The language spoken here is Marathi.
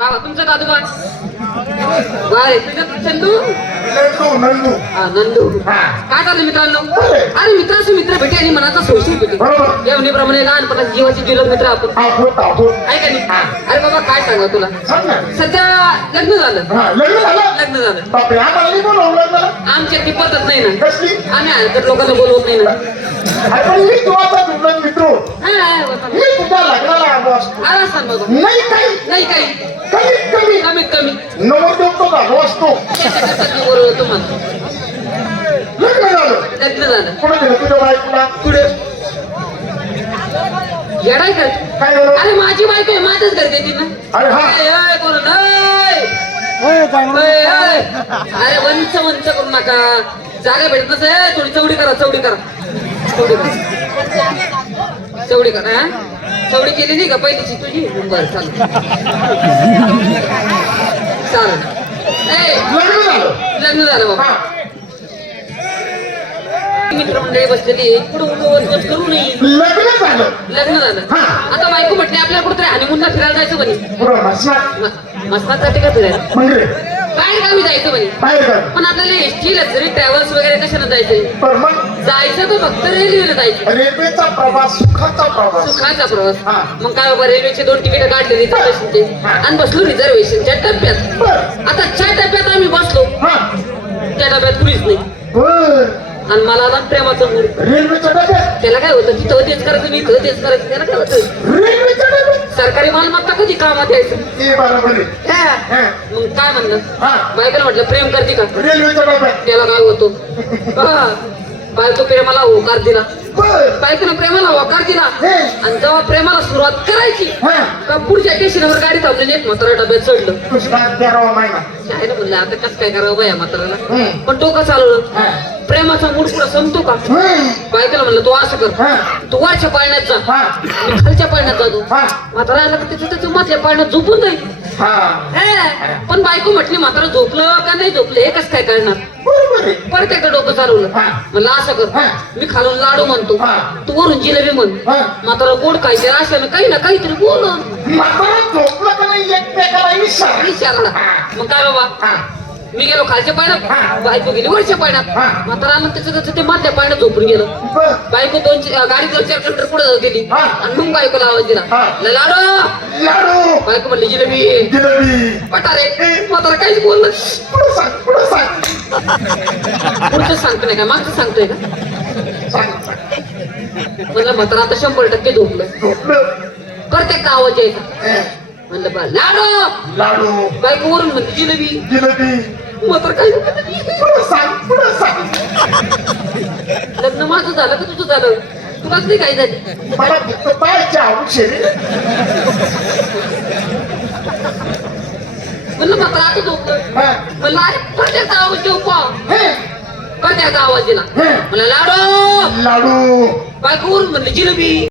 तुमचं दादू बाय तुझं चंदू नंदू हा नंदू काय चाललं मित्रांनो? अरे मित्राचे मित्र भेटे आणि मनाचा सोशल भेटे जेवणीप्रमाणे लहानपणाचे जीवाचे जिलत मित्र आपण आहे का नाही? अरे बाबा काय सांगा तुला सध्या लग्न झालं लग्न झालं आमच्या ती पद्धत नाही ना आम्ही हलकट लोकांना बोलवत नाही ना आला सांग बघ नाही काही कमीत कमी बोलवतो म्हणतो लग्न झालं पुढे येडाय काय अरे माझी बायको आहे माझ्याच घरी देते ना बोल अरे वंच वंच करू नका जागा भेटत नसे थोडी चवडी करा चवडी करा चवडी केली नाही का पहिलीची तुझी बरं चाल लग्न झालं बाबा मित्रमंडळी बसलेली पुढे करू नये लग्न झालं आता बायको म्हटले आपल्याला कुठे हनीमूनला फिरायला जायचं म्हणे मस्तासाठी का फिरायला बाहेर गावी जायचं म्हणे पण आपल्याला एसटी लक्झरी ट्रॅव्हल्स वगैरे कशाला जायचं जायचं तर फक्त रेल्वेला जायचं रेल्वेचा प्रवास सुखाचा प्रवास मग काय बाबा रेल्वेचे 2 तिकीट काढले रिझर्वेशनचे आणि बसलो रिझर्वेशनच्या टप्प्यात आता 4 टप्प्यात आम्ही बसलो त्या डब्यात कुणीच नाही आणि मला आता प्रेमाचं मूड रेल्वेच्या डब्यात त्याला काय होतं तिथं तेच करायचं मी तेच करायचं त्याला काय होतं रेल्वेच्या डब्यात सरकारी मालमत्ता कधी कामात यायचं मग काय म्हणलं बायकोला म्हटलं प्रेम करते का रेल्वेच्या डब्यात त्याला काय होतो बायको प्रेमाला होकार दिला बायकोनं प्रेमाला होकार दिला आणि जेव्हा प्रेमाला सुरुवात करायची का पुढच्या स्टेशनवर गाडी थांबलेली एक म्हातारा डब्यात चढलं शाळेला म्हणलं आता कसं काय करावं बाया म्हाताराला पण डोकं चालवलं प्रेमाचा मूड पुढे संपतो का बायकोला म्हणलं तू असं कर तू वरच्या पाळण्यात जा मी खालच्या पाळण्यात जातो म्हातारा आला का त्याच्या मधल्या पाळण्यात झोपून जाईल पण बायको म्हटली म्हातारा झोपलं का नाही झोपलं हे कसं काय करणार परत एकदा डोकं चालवलं म्हणलं असं कर मी खालून लाडू म्हणतो तू वरून जिलेबी म्हण म्हातारा गोड खायचे असल्यानं काही ना काहीतरी बोल विचारला मग काय बाबा मी गेलो खालच्या पाण्यात बायको गेली वरच्या पाण्यात म्हातारा त्याचं ते मधल्या पाण्यात झोपून गेलं बायको गाडी 2-4 किलोमीटर पुढे गेली आणि मग बायकोला आवाज दिला लाडू बायको म्हणली जिलेबी पटारे म्हातारा काहीच बोललं पुढचं सांगतो नाही का मागचं सांगतोय का म्हणलं म्हातारा आता 100% झोपलं प्रत्येकदा आवाज यायचा म्हणलं बा लाडू बायको वरून म्हणते जिलेबी म्हातारा काही लग्न माझं झालं का तुझं झालं तुलाच नाही काही झाली मला फक्त पाहायच्या म्हणलं म्हातारा आता झोपलं म्हणलं अरे प्रत्येकदा आवाज देऊ प्रत्येकदा आवाज दिला म्हणलं लाडू लाडू बायको वरून म्हणते जिलेबी